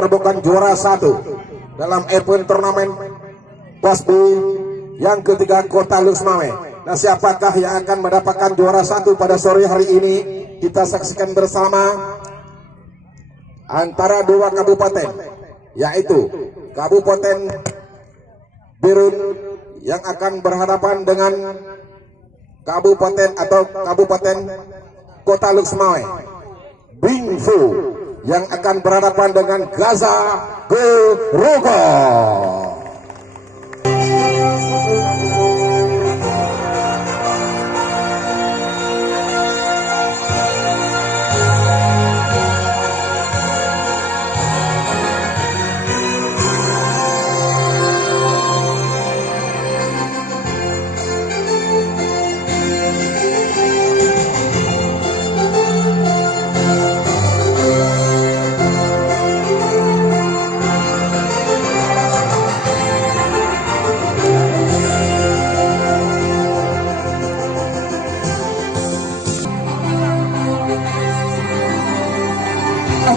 memperebutkan juara 1 dalam event turnamen Kelas B yang ketiga Kota Luxmawe. Nah, siapakah yang akan mendapatkan juara 1 pada sore hari ini? Kita saksikan bersama antara dua kabupaten, yaitu Kabupaten Birun yang akan berhadapan dengan Kabupaten Kota Luxmawe. Bingfu yang akan berhadapan dengan Gaza Gerogo.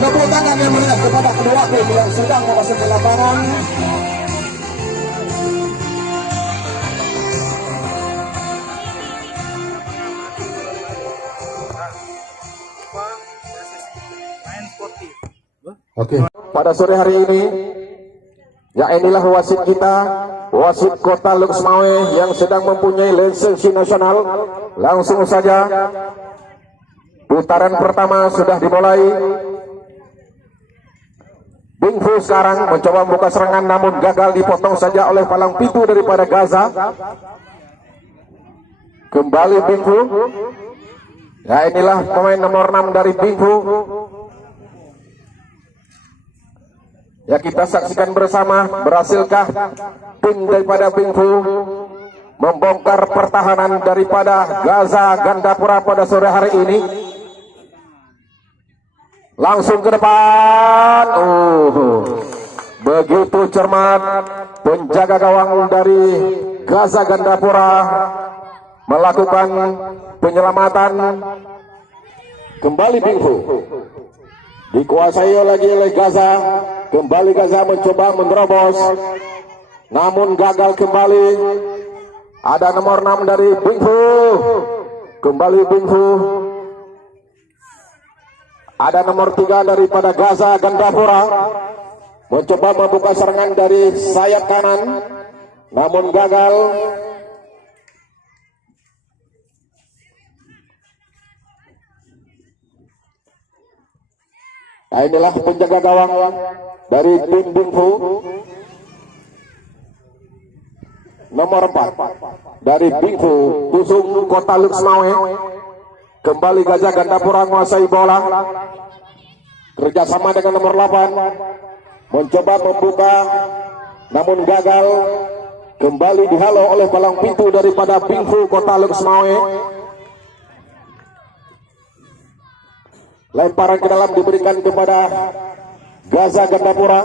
Tepuk tangan yang meriah kepada kedua tim yang sedang memasuki lapangan. Oke, pada sore hari ini, ya inilah wasit kita, wasit Kota Luxmawe yang sedang mempunyai lisensi nasional. Langsung saja, putaran pertama sudah dimulai. Bingfu sekarang mencoba membuka serangan, namun gagal, dipotong saja oleh palang pintu daripada Gaza. Kembali Bingfu. Ya, inilah pemain nomor 6 dari Bingfu. Ya, kita saksikan bersama, berhasilkah tim daripada Bingfu membongkar pertahanan daripada Gaza Gandapura pada sore hari ini? Langsung ke depan. Begitu cermat penjaga gawang dari Gaza Gandapura melakukan penyelamatan. Kembali Bingfu dikuasai lagi oleh Gaza. Kembali Gaza mencoba menerobos, namun gagal kembali. Ada nomor 6 dari Bingfu. Kembali Bingfu. Ada nomor 3 daripada Gaza Gandapura, mencoba membuka serangan dari sayap kanan, namun gagal. Nah, inilah penjaga gawang dari tim Bingfu. Nomor 4 dari Bingfu, Tusung Kota Luxmawe. Kembali Gaza Gandapura menguasai bola. Kerjasama dengan nomor 8, mencoba membuka, namun gagal. Kembali dihalau oleh palang pintu daripada Bingfu Kota Luxmawe. Lemparan ke dalam diberikan kepada Gaza Gandapura.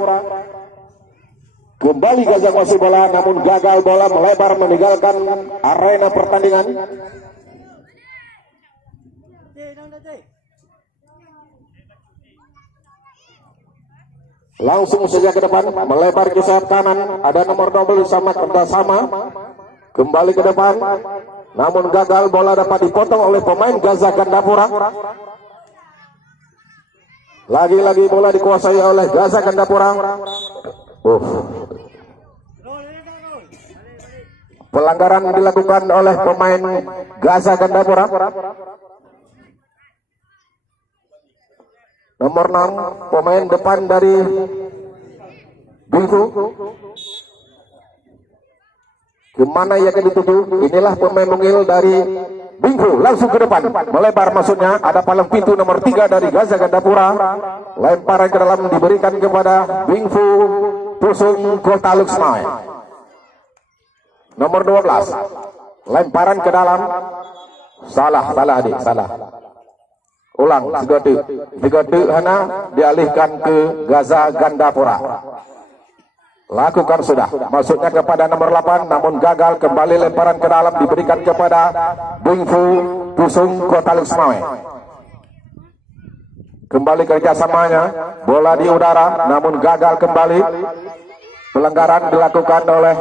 Kembali Gaza menguasai bola, namun gagal, bola melebar meninggalkan arena pertandingan. Langsung saja ke depan, melebar ke sayap kanan. Ada nomor 12 sama kerjasama. Kembali ke depan, namun gagal, bola dapat dipotong oleh pemain Gaza Gandapura. Lagi-lagi bola dikuasai oleh Gaza Gandapura. Pelanggaran dilakukan oleh pemain Gaza Gandapura. Nomor 6, pemain depan dari Bingfu. Kemana ia akan dituju? Inilah pemain mungil dari Bingfu. Langsung ke depan, melebar maksudnya. Ada palang pintu nomor 3 dari Gaza Gandapura. Lemparan ke dalam diberikan kepada Bingfu Tusung Kota Luxmawe. Nomor 12, lemparan ke dalam. Salah adik, salah. Ulang, Sigode Hana dialihkan ke Gaza Gandapura. Lakukan sudah, maksudnya kepada nomor 8, namun gagal. Kembali lemparan ke dalam diberikan kepada Bingfu Tusung Kota Luxmawe. Kembali kerjasamanya, bola di udara, namun gagal kembali. Pelanggaran dilakukan oleh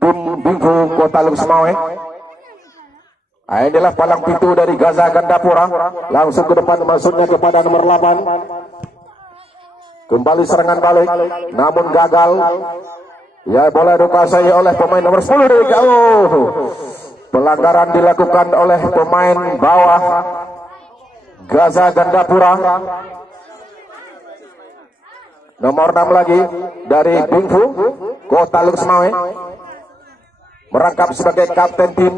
tim Bingfu Kota Luksemawe. Inilah palang pintu dari Gaza Gandapura. Langsung ke depan masuknya kepada nomor 8. Kembali serangan balik, namun gagal. Ya, bola dikuasai oleh pemain nomor 10 dari pelanggaran dilakukan oleh pemain bawah Gaza Gandapura. Nomor 6 lagi dari Bingfu Kota Luksemawe merangkap sebagai kapten tim.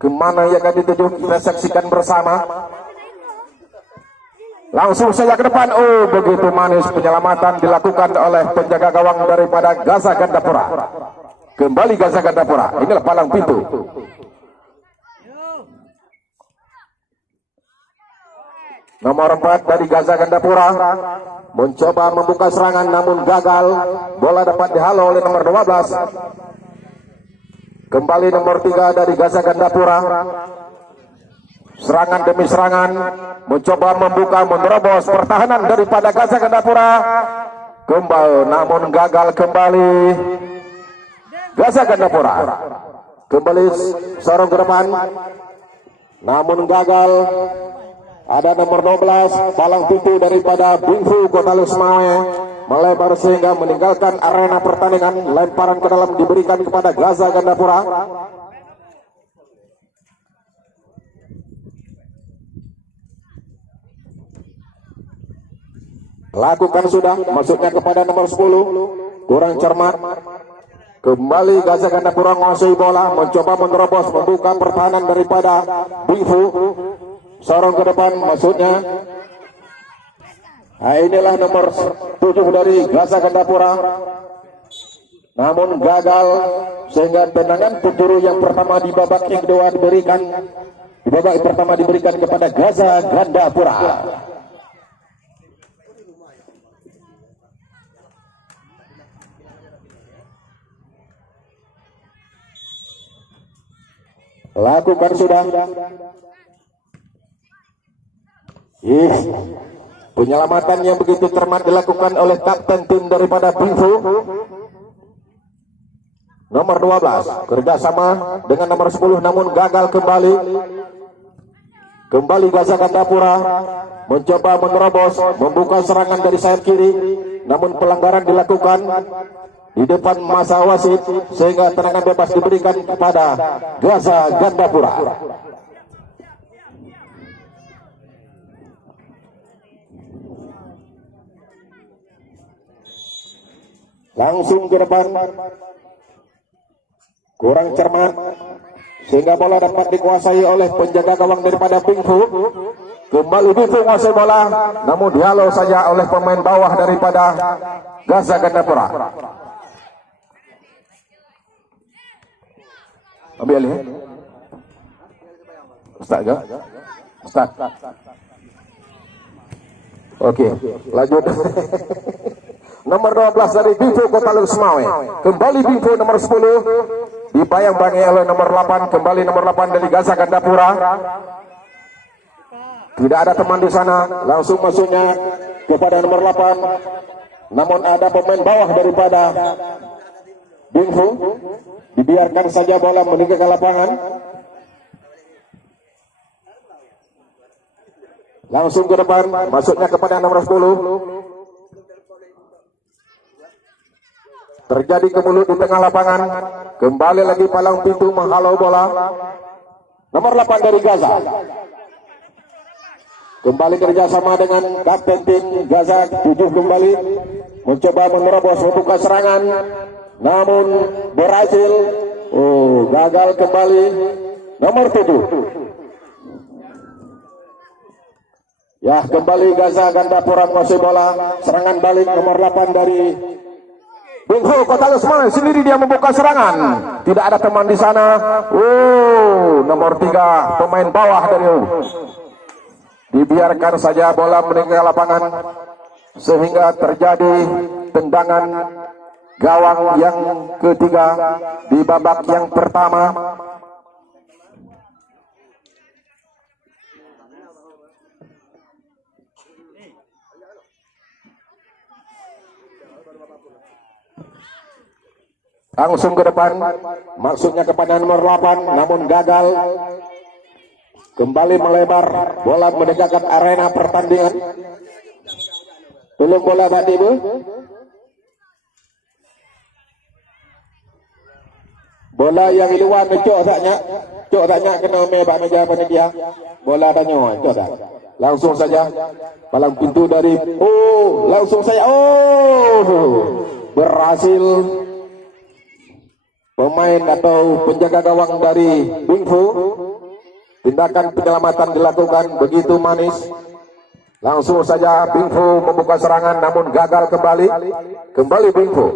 Kemana ia akan dituju, kita saksikan bersama. Langsung saja ke depan. Oh, begitu manis penyelamatan dilakukan oleh penjaga gawang daripada Gaza Gandapura. Kembali Gaza Gandapura. Inilah palang pintu. Nomor 4 dari Gaza Gandapura mencoba membuka serangan namun gagal. Bola dapat dihalau oleh nomor 12. Kembali nomor 3 dari Gaza Gandapura. Serangan demi serangan, mencoba membuka, menerobos pertahanan daripada Gaza Gandapura. Kembali namun gagal kembali Gaza Gandapura. Kembali sorong ke depan, namun gagal. Ada nomor 12, palang pintu daripada Bingfu Kota Luksemawe melebar sehingga meninggalkan arena pertandingan. Lemparan ke dalam diberikan kepada Gaza Gandapura. Lakukan sudah, masuknya kepada nomor 10, kurang cermat. Kembali Gaza Gandapura menguasai bola, mencoba menerobos, membuka pertahanan daripada Bingfu. Sorong ke depan, maksudnya. Nah, inilah nomor 7 dari Gaza Gandapura. Namun gagal sehingga tendangan penjuru yang pertama di babak yang kedua diberikan. Di babak pertama diberikan kepada Gaza Gandapura. Lakukan sudah. Penyelamatan yang begitu cermat dilakukan oleh kapten tim daripada Bingfu nomor 12 kerjasama dengan nomor 10 namun gagal kembali. Kembali Gaza Gandapura mencoba menerobos, membuka serangan dari sayap kiri, namun pelanggaran dilakukan di depan masa wasit sehingga tendangan bebas diberikan kepada Gaza Gandapura. Langsung ke depan, kurang cermat sehingga bola dapat dikuasai oleh penjaga gawang daripada Bingfu. Kembali Bingfu menguasai bola, namun dihalau saja oleh pemain bawah daripada Gaza Gandapura. Ambil ya, Ustaz ya, Ustaz. Oke, lanjut. Nomor 12 dari Bingfu Kota Luksemawe. Kembali Bingfu nomor 10 dibayang-bayangi oleh nomor 8. Kembali nomor 8 dari Gaza Gandapura. Tidak ada teman di sana. Langsung masuknya kepada nomor 8. Namun ada pemain bawah daripada Bingfu. Dibiarkan saja bola meninggalkan lapangan. Langsung ke depan. Masuknya kepada nomor 10. Terjadi kemulut di tengah lapangan. Kembali lagi palang pintu menghalau bola. Nomor 8 dari Gaza. Kembali kerjasama dengan kapten tim Gaza 7 kembali. Mencoba menerobos membuka serangan. Namun berhasil. Gagal kembali. Nomor 7. Ya, kembali Gaza Gandapura menguasai bola. Serangan balik nomor 8 dari Bingfu Kota Luksemawe sendiri dia membuka serangan. Tidak ada teman di sana. Nomor 3 pemain bawah dari dibiarkan saja bola meninggalkan lapangan sehingga terjadi tendangan gawang yang ketiga di babak yang pertama. langsung ke depan, maksudnya kepada nomor 8, namun gagal. Kembali melebar, bola mendekatkan arena pertandingan. Belum bola tadi bu. Bola yang di luar cok taknya kena mebak meja panitia. Bola tanya cok tak. Langsung saja palang pintu dari langsung saja berhasil pemain atau penjaga gawang dari Bingfu. Tindakan penyelamatan dilakukan begitu manis. Langsung saja Bingfu membuka serangan namun gagal kembali. Kembali Bingfu.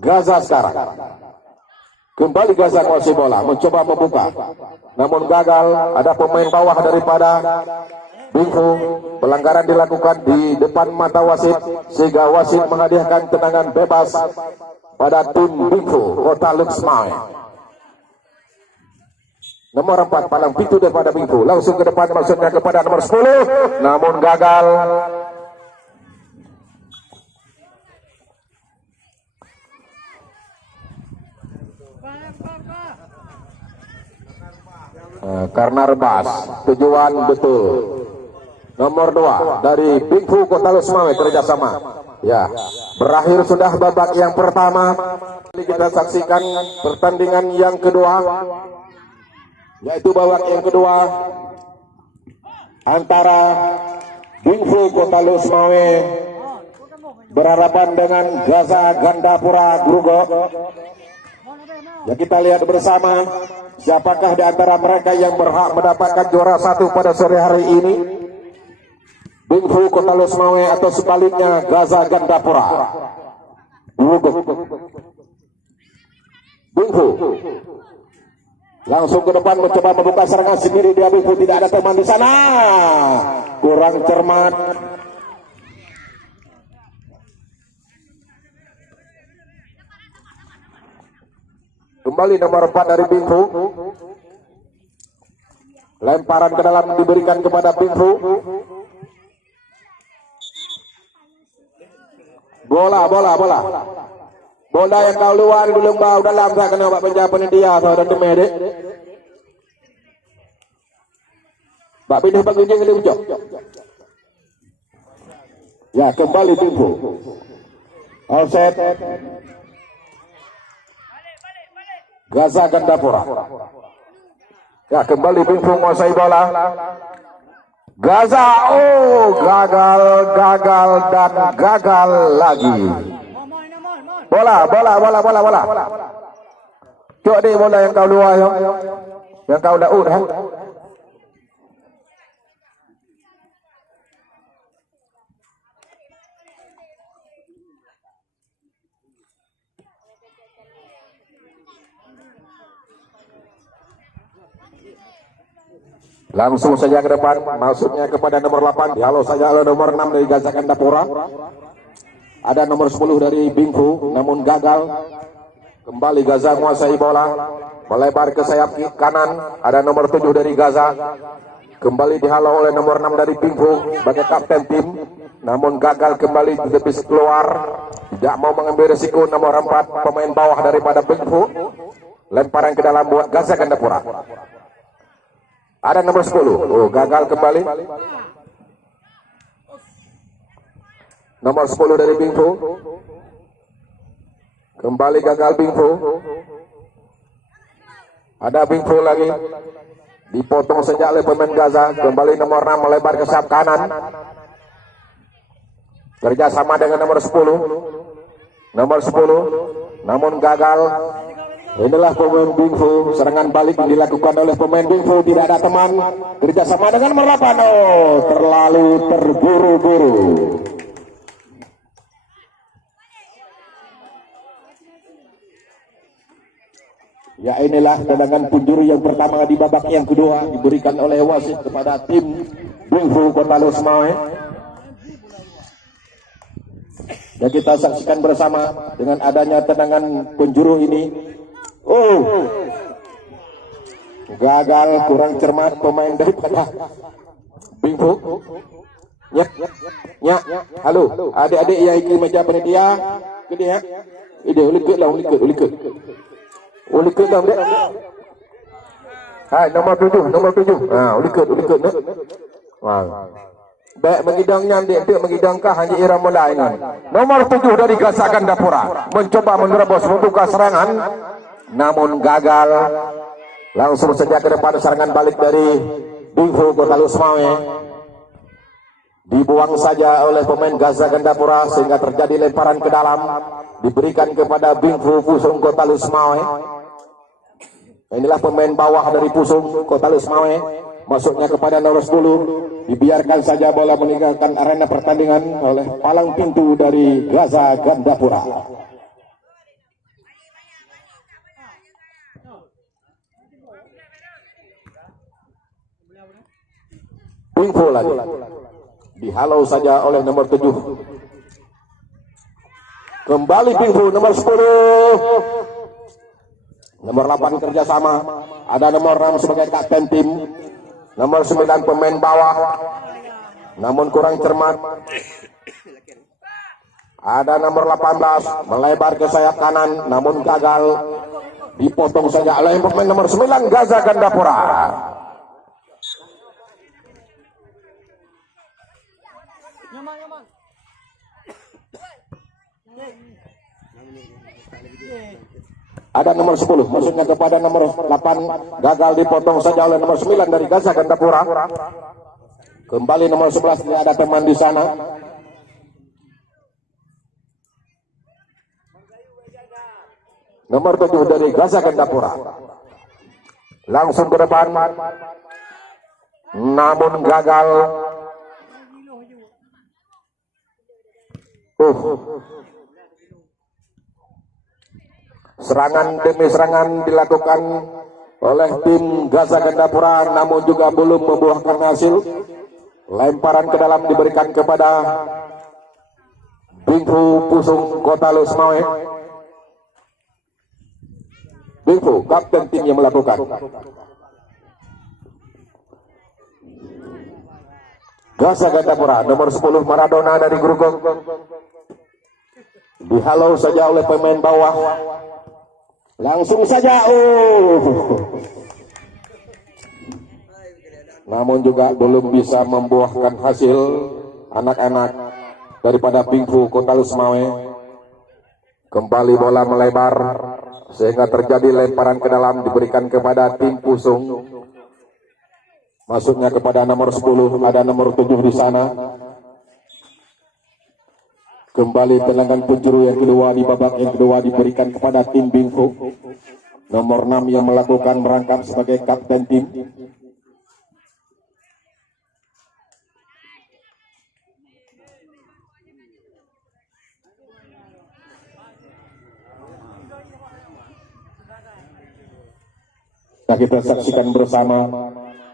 Gaza sekarang. Kembali Gaza menguasai bola, mencoba membuka. Namun gagal, ada pemain bawah daripada Bingfu. Pelanggaran dilakukan di depan mata wasit sehingga wasit menghadiahkan tendangan bebas pada tim Bingfu Kota Luxmai. Nomor 4 palang pintu daripada Bingfu, langsung ke depan maksudnya kepada nomor 10, namun gagal. Karena rebas, tujuan betul. Nomor 2 dari Bingfu Kota Luxmai kerjasama. Ya, berakhir sudah babak yang pertama. Kita saksikan pertandingan yang kedua, yaitu babak yang kedua antara Bingfu Kota Luxmai berhadapan dengan Gaza Gandapura Grugo. Ya, kita lihat bersama siapakah di antara mereka yang berhak mendapatkan juara 1 pada sore hari ini. Bingfu Kota Luxmai atau sebaliknya Gaza Gandapura Grugo. Bingfu langsung ke depan mencoba membuka serangan sendiri. Dia Bingfu tidak ada teman di sana, kurang cermat. Kembali nomor 4 dari Bingfu. Lemparan ke dalam diberikan kepada Bingfu. Bola yang kau luar belum bau dalam tak kena buat penjapan dia saudara demedek. Bak pindah bagi dia kena ucap. Ya, kembali Bingfu. Offset. Gaza Gandapura. Ya, kembali Bingfu menguasai bola. Gaza, gagal dan gagal lagi. Bola. Cuk ni bola yang kau luar yang kau daud Langsung saja ke depan, maksudnya kepada nomor 8. Dihalau saja oleh nomor 6 dari Gaza Gandapura. Ada nomor 10 dari Bingfu, namun gagal. Kembali Gaza menguasai bola, melebar ke sayap kanan. Ada nomor 7 dari Gaza. Kembali dihalau oleh nomor 6 dari Bingfu sebagai kapten tim, namun gagal kembali ditepis keluar. Tidak mau mengambil resiko nomor 4 pemain bawah daripada Bingfu. Lemparan ke dalam buat Gaza Gandapura. Ada nomor 10. Gagal kembali. Nomor 10 dari Bingfu. Kembali gagal Bingfu. Ada Bingfu lagi. Dipotong sejak oleh pemain Gaza. Kembali nomor 6 melebar ke sayap kanan. Kerjasama dengan nomor 10. Nomor 10. Namun gagal. Inilah pemain Bingfu. Serangan balik dilakukan oleh pemain Bingfu. Tidak ada teman. Kerjasama dengan Merapan. Terlalu terburu-buru. Ya, inilah tendangan penjuru yang pertama di babak yang kedua diberikan oleh wasit kepada tim Bingfu Kota Luxmai. Dan kita saksikan bersama dengan adanya tendangan penjuru ini. Gagal, kurang cermat pemain daripada Bingfu. Ya. Ya, halo, adik-adik yang ikut macam panitia, gede ya. Ide ulikut lah, ulikut lah, dek. Hai, nomor 7. Ulikut nak. Wah. Baik mengidangnya dek mengidangkah hanya irama lain. Nomor 7 dari Gaza Gandapura mencoba menerobos membuka serangan namun gagal. Langsung saja ke depan serangan balik dari Bingfu Kota Lusmawe. Dibuang saja oleh pemain Gaza Gandapura sehingga terjadi lemparan ke dalam, diberikan kepada Bingfu Pusung Kota Lusmawe. Inilah pemain bawah dari Pusung Kota Lusmawe, masuknya kepada nomor 10. Dibiarkan saja bola meninggalkan arena pertandingan oleh palang pintu dari Gaza Gandapura. Bingfu lagi dihalau saja oleh nomor 7. Kembali Bingfu nomor 10. Nomor 8 kerjasama. Ada nomor 6 sebagai kapten tim. Nomor 9 pemain bawah. Namun kurang cermat. Ada nomor 18 melebar ke sayap kanan namun gagal. Dipotong saja oleh pemain nomor 9 Gaza Gandapura. Ada nomor 10 maksudnya kepada nomor 8, gagal dipotong saja oleh nomor 9 dari Gaza Gandapura. Kembali nomor 11, tidak ada teman di sana. Nomor 7 dari Gaza Gandapura langsung ke depan namun gagal. Serangan demi serangan dilakukan oleh tim Gaza Gandapura namun juga belum membuahkan hasil. Lemparan ke dalam diberikan kepada Bingfu Pusung Kota Lusmawe. Bingfu kapten tim yang melakukan. Gaza Gandapura nomor 10 Maradona dari Grogol dihalau saja oleh pemain bawah. Langsung saja namun juga belum bisa membuahkan hasil. Anak-anak daripada Bingfu Kota Lusmawe. Kembali bola melebar sehingga terjadi lemparan ke dalam diberikan kepada tim Pusung. Masuknya kepada nomor 10, ada nomor 7 di sana. Kembali tendangan penjuru yang kedua di babak yang kedua diberikan kepada tim Bingfu. Nomor 6 yang melakukan merangkap sebagai kapten tim. Nah, kita saksikan bersama,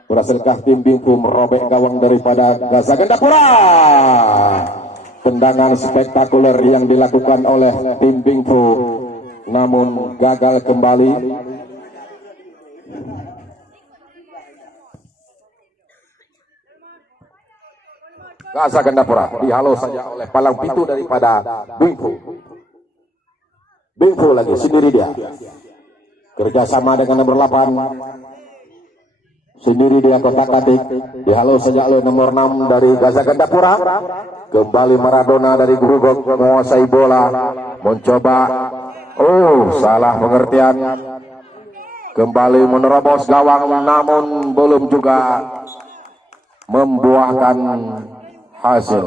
berhasilkah tim Bingfu merobek gawang daripada Gaza Gandapura? Tendangan spektakuler yang dilakukan oleh tim Bingfu namun gagal kembali. Gaza Gandapura dihalau saja oleh palang pintu daripada Bingfu. Bingfu lagi sendiri dia. Kerjasama dengan nomor 8. Sendiri dia kotak-katik, dihalau saja oleh nomor 6 dari Gaza Gandapura. Kembali Maradona dari Grogol menguasai bola, mencoba salah pengertian. Kembali menerobos gawang namun belum juga membuahkan hasil.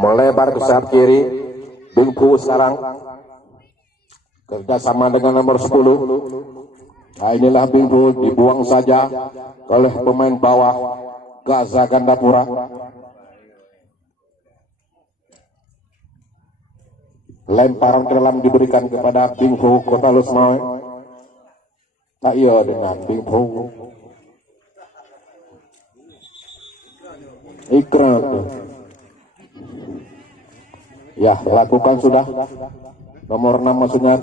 Melebar ke sayap kiri Bingfu sekarang kerjasama dengan nomor 10. Nah, inilah Bingfu dibuang saja oleh pemain bawah Gaza Gandapura. Lemparan ke dalam diberikan kepada Bingfu Kota Lusmawe. Tak iya dengan Bingfu. Ikrar. Ya, lakukan sudah. Nomor 6 maksudnya.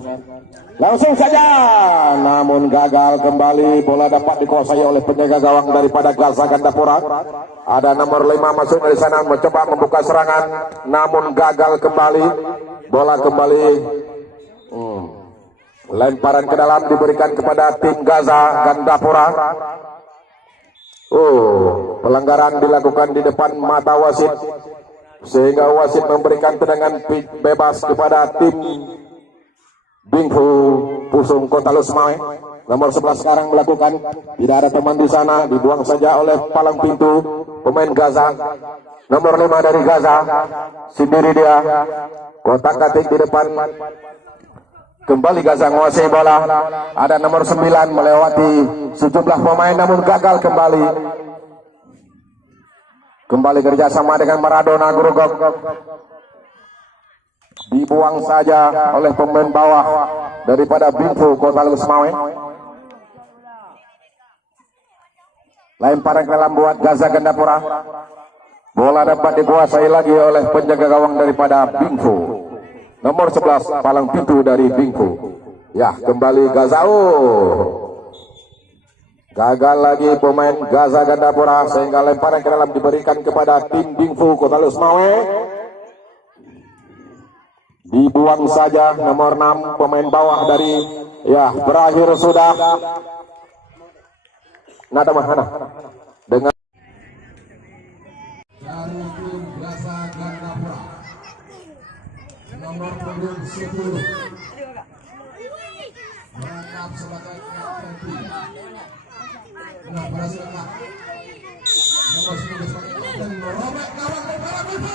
Langsung saja, namun gagal kembali. Bola dapat dikuasai oleh penjaga gawang daripada Gaza Gandapura. Ada nomor 5 masuk dari sana mencoba membuka serangan, namun gagal kembali. Bola kembali. Lemparan ke dalam diberikan kepada tim Gaza Gandapura. Pelanggaran dilakukan di depan mata wasit, sehingga wasit memberikan tendangan bebas kepada tim Bingfu Pusung Kota Lusmawe. Nomor 11 sekarang melakukan, tidak ada teman di sana, dibuang saja oleh palang pintu pemain Gaza. Nomor 5 dari Gaza, sendiri dia, kotak katik di depan. Kembali Gaza menguasai bola. Ada nomor 9 melewati sejumlah pemain namun gagal kembali. Kembali kerjasama dengan Maradona Gurugok. Dibuang saja oleh pemain bawah daripada Bingfu Kota Lusmawe. Lemparan ke dalam buat Gaza Gandapura. Bola dapat dikuasai lagi oleh penjaga gawang daripada Bingfu. Nomor 11 palang pintu dari Bingfu. Ya, kembali Gaza. Gagal lagi pemain Gaza Gandapura, sehingga lemparan ke dalam diberikan kepada tim Bingfu Kota Lusmawe. Dibuang saja nomor 6 pemain bawah dari, ya, berakhir sudah. Nada Mahana dengan dari tim Gaza Gandapura. Nomor punggung 10 merangkap sebagai kapten. Nah, berhasil nomor 10 sebagai kapten merobek gawang kepada Bingfu.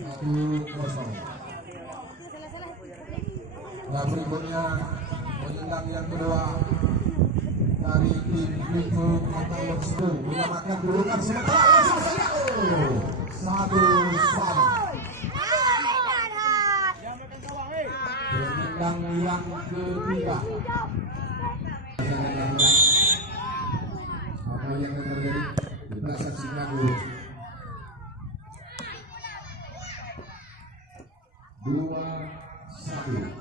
1-0. Nah, berikutnya penyerang yang kedua dari tim Bingfu Kota Lusmawe menyamakan kedudukan sementara. Langsung saja 1-1. Penyerang yang ketiga. Apa yang akan terjadi? Kita saksikan dulu. 2-1.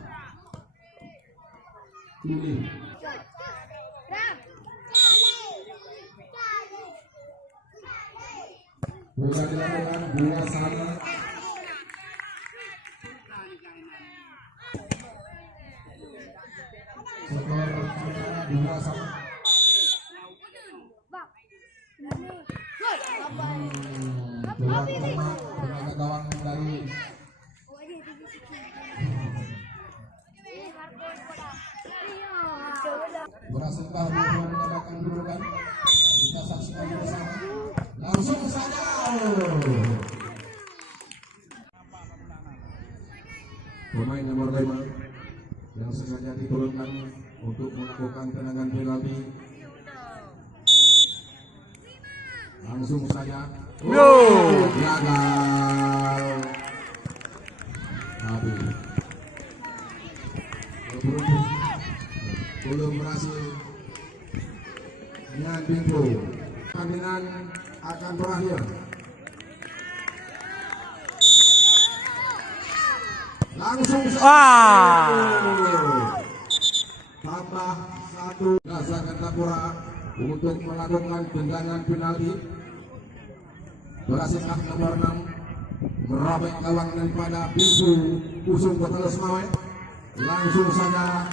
Pilih. Bola dilakukan bola sana. Skor 2-1. Bola tembak penjaga gawang dari berhasilkah Bingfu mendapatkan kedudukan? Kita saksikan bersama. Langsung saja. Pemain nomor 5 yang sengaja diturunkan untuk melakukan tendangan penalti. Langsung saja. Gagal. Tapi belum berhasil. Dengan Bingfu, pertandingan akan berakhir. Langsung tambah 1 Gaza Gandapura untuk melakukan tendangan penalti. Berhasilkah nomor 6 merobek gawang daripada Bingfu Pusung Kota Lusmawe? Langsung saja.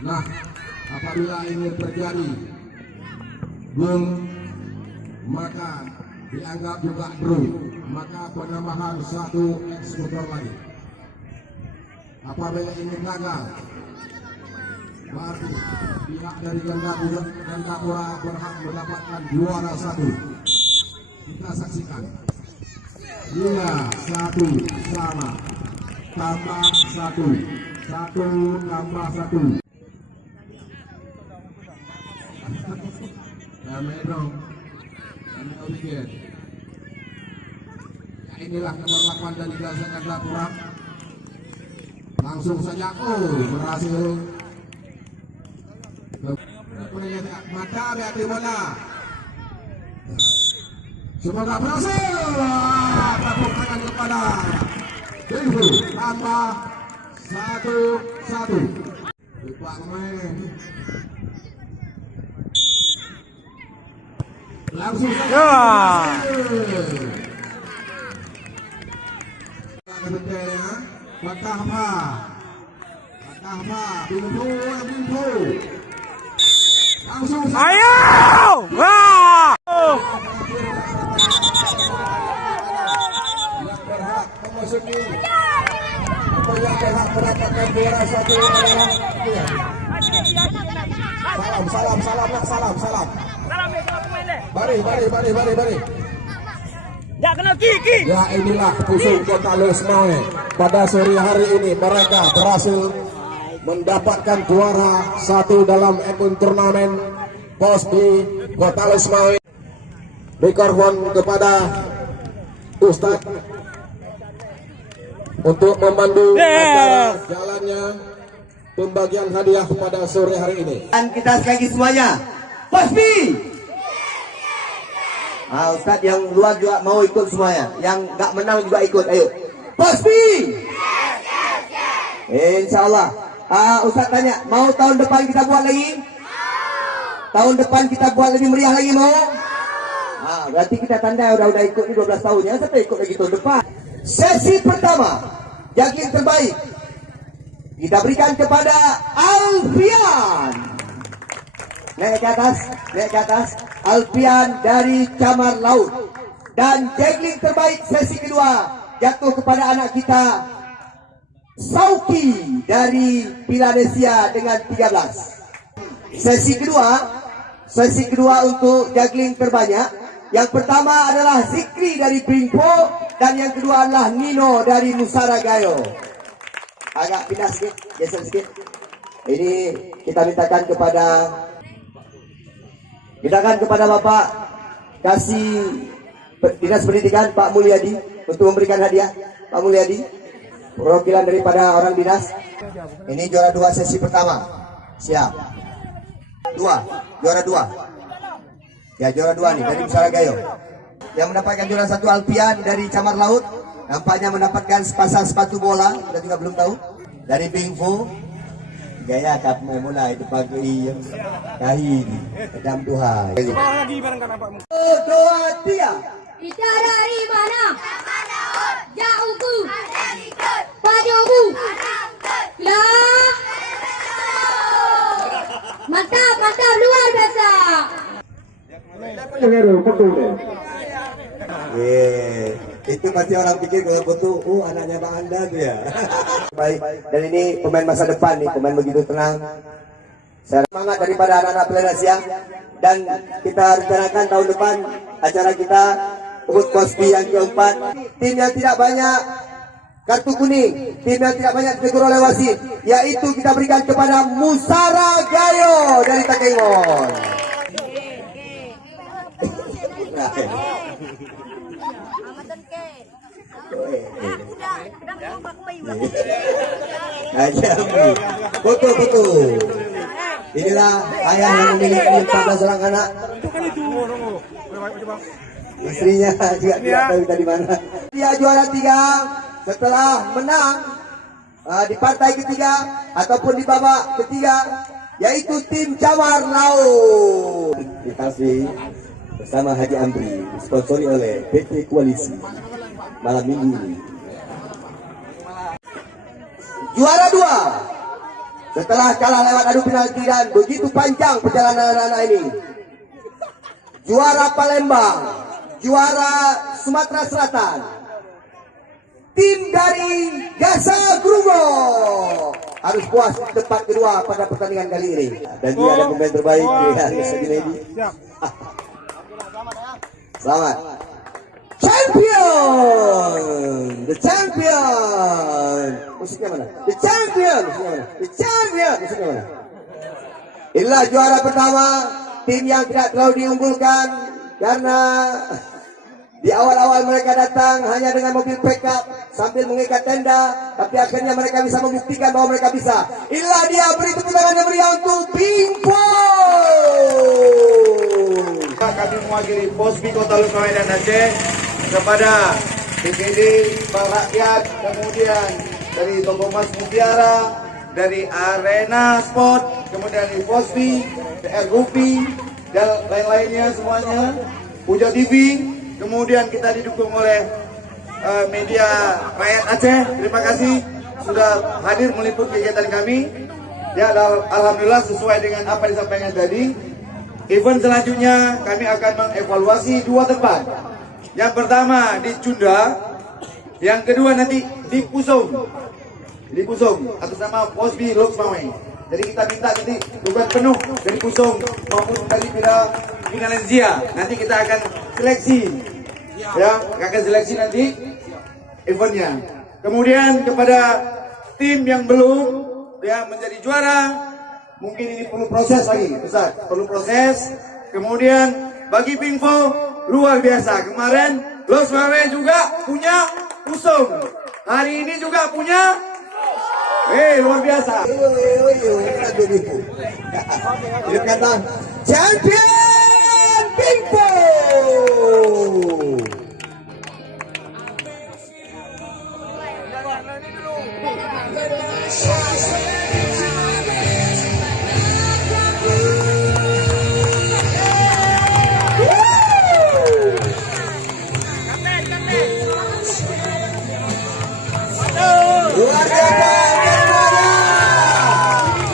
Nah, apabila ini terjadi gol, maka dianggap juga draw, maka penambahan 1 eksekutor lagi. Apabila ini gagal, berarti pihak dari Gandapura berhak mendapatkan juara 1. Kita saksikan. Iya, 1 sama, tambah 1, 1 tambah 1. Kami dong, kami obigen. Ya, inilah nomor 8 dari Gaza Gandapura. langsung saja berhasil. Mata di bola. Semoga berhasil. Tepuk tangan kepada Bingfu, tambah 1-1. Lupa main. Langsung saja. Patah apa? Bingfu. Langsung saja. Ayo! Wah! Yang berhak memasuki atau yang berhak mendapatkan juara satu adalah salam. Bari. Ya kena kiki. Ya inilah Pusung Kota Lusmawe. Pada sore hari ini mereka berhasil mendapatkan juara satu dalam event turnamen POS di Kota Lusmawe. Mikrofon kepada Ustadz untuk memandu acara jalannya pembagian hadiah pada sore hari ini. Dan kita sekali lagi semuanya, pasti. Ustadz yang luar juga mau ikut semuanya, yang nggak menang juga ikut. Ayo, pasti. Insya Allah. Ustadz tanya, mau tahun depan kita buat lagi? Tahun depan kita buat lebih meriah lagi mau? Berarti kita tanda udah ikut ini 12 tahun ya, sampai ikut lagi tahun depan. Sesi pertama, juggling terbaik kita berikan kepada Alfian. Naik ke atas, Alfian dari Camar Laut. Dan juggling terbaik sesi kedua jatuh kepada anak kita Sauki dari Pilanesia dengan 13. Sesi kedua untuk juggling terbanyak. Yang pertama adalah Zikri dari Bingfu dan yang kedua adalah Nino dari Musara Gayo. Agak pindah sedikit, geser sedikit. Ini kita mintakan kepada Bapak Kasih Dinas Pendidikan Pak Mulyadi untuk memberikan hadiah. Pak Mulyadi, perwakilan daripada orang dinas. Ini juara 2 sesi pertama. Siap. Juara 2. Ya, juara 2 nih dari Musara Gayo. Yang mendapatkan juara 1 Alfian dari Camar Laut. Nampaknya mendapatkan sepasang sepatu bola. Kita juga belum tahu. Dari Bingfu. Gaya kap mula itu pagi kahi macam Tuhan. 1, 2, 3. Kita dari mana? Jauhku. Pajuku. Lah. Mantap luar biasa. Itu pasti orang pikir kalau betul, anaknya Bang Anda tuh ya. Baik, dan ini pemain masa depan nih, pemain begitu tenang. Saya semangat daripada anak-anak Pilanesia dan kita rencanakan tahun depan acara kita HUT Kospi yang keempat. Tim yang tidak banyak kartu kuning, tim yang tidak banyak ditegur oleh wasit, yaitu kita berikan kepada Musara Gayo dari Takengon. Betul. Inilah ayah yang memiliki 14 orang anak. Istrinya juga tidak tahu di mana. Dia juara 3 setelah menang di partai ketiga ataupun di babak ketiga, yaitu tim Camar Laut. Dikasih bersama Haji Amri, disponsori oleh PT Koalisi malam minggu ini. Juara 2 setelah kalah lewat adu penalti dan begitu panjang perjalanan anak-anak ini. Juara Palembang, juara Sumatera Selatan, tim dari Gasa Grungo harus puas tempat kedua pada pertandingan kali ini. Dan dia ada pemain terbaik di Sajinedi. Selamat. Champion, the champion. Musiknya mana? The champion, musiknya mana? Inilah juara pertama, tim yang tidak terlalu diunggulkan karena Di awal-awal mereka datang hanya dengan mobil pickup sambil mengikat tenda, tapi akhirnya mereka bisa membuktikan bahwa mereka bisa. Inilah dia, beri tepuk tangan yang meriah untuk Bingfo. Kami mewakili Posbi Kota Luka Medan Aceh kepada DPD, Bank Rakyat, kemudian dari Toko Mas Mutiara, dari Arena Sport, kemudian dari Posbi, PR Gupi, dan lain-lainnya semuanya, Puja TV, kemudian kita didukung oleh media Rakyat Aceh. Terima kasih sudah hadir meliput kegiatan kami. Ya, alhamdulillah sesuai dengan apa yang disampaikan tadi. Event selanjutnya kami akan mengevaluasi 2 tempat. Yang pertama di Cunda, yang kedua nanti di Pusong. Di Pusong atas nama Posbi Lok Mawai. Jadi kita minta nanti dukungan penuh dari Pusong maupun dari Pinalenzia. Nanti kita akan seleksi, ya, akan seleksi nanti eventnya. Kemudian kepada tim yang belum ya menjadi juara, mungkin ini perlu proses lagi, Ustaz. Perlu proses. Kemudian bagi Bingfo luar biasa. Kemarin Los Mawai juga punya Pusong. Hari ini juga punya luar biasa. Ini kata champion Bingfo. Luar biasa,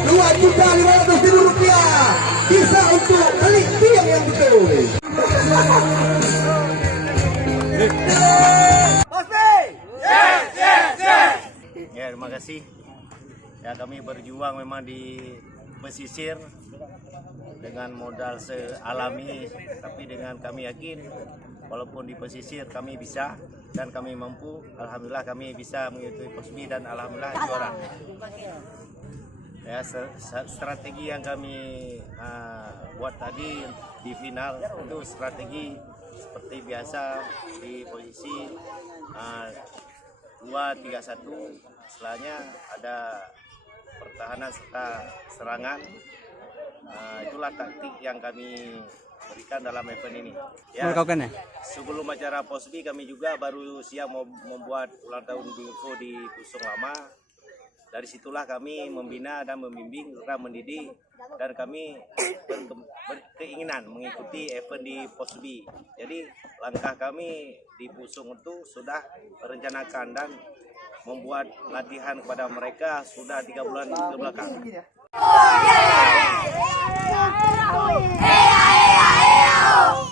Rp2.500.000 bisa untuk beli tiang yang betul. Ya, terima kasih. Ya, kami berjuang memang di pesisir dengan modal sealami, tapi dengan kami yakin walaupun di pesisir kami bisa dan kami mampu. Alhamdulillah kami bisa mengikuti Posbi dan alhamdulillah juara. Ya, strategi yang kami buat tadi di final itu strategi seperti biasa di posisi 2-3-1. Setelahnya ada pertahanan serta serangan. Itulah taktik yang kami berikan dalam event ini. Ya, sebelum acara Posbi kami juga baru siap membuat ulang tahun Bingfo di Pusong Lama. Dari situlah kami membina dan membimbing serta mendidik, dan kami berkeinginan mengikuti event di Posbi. Jadi langkah kami di Pusong itu sudah merencanakan dan membuat latihan kepada mereka sudah 3 bulan ke belakang. Oh, yeah.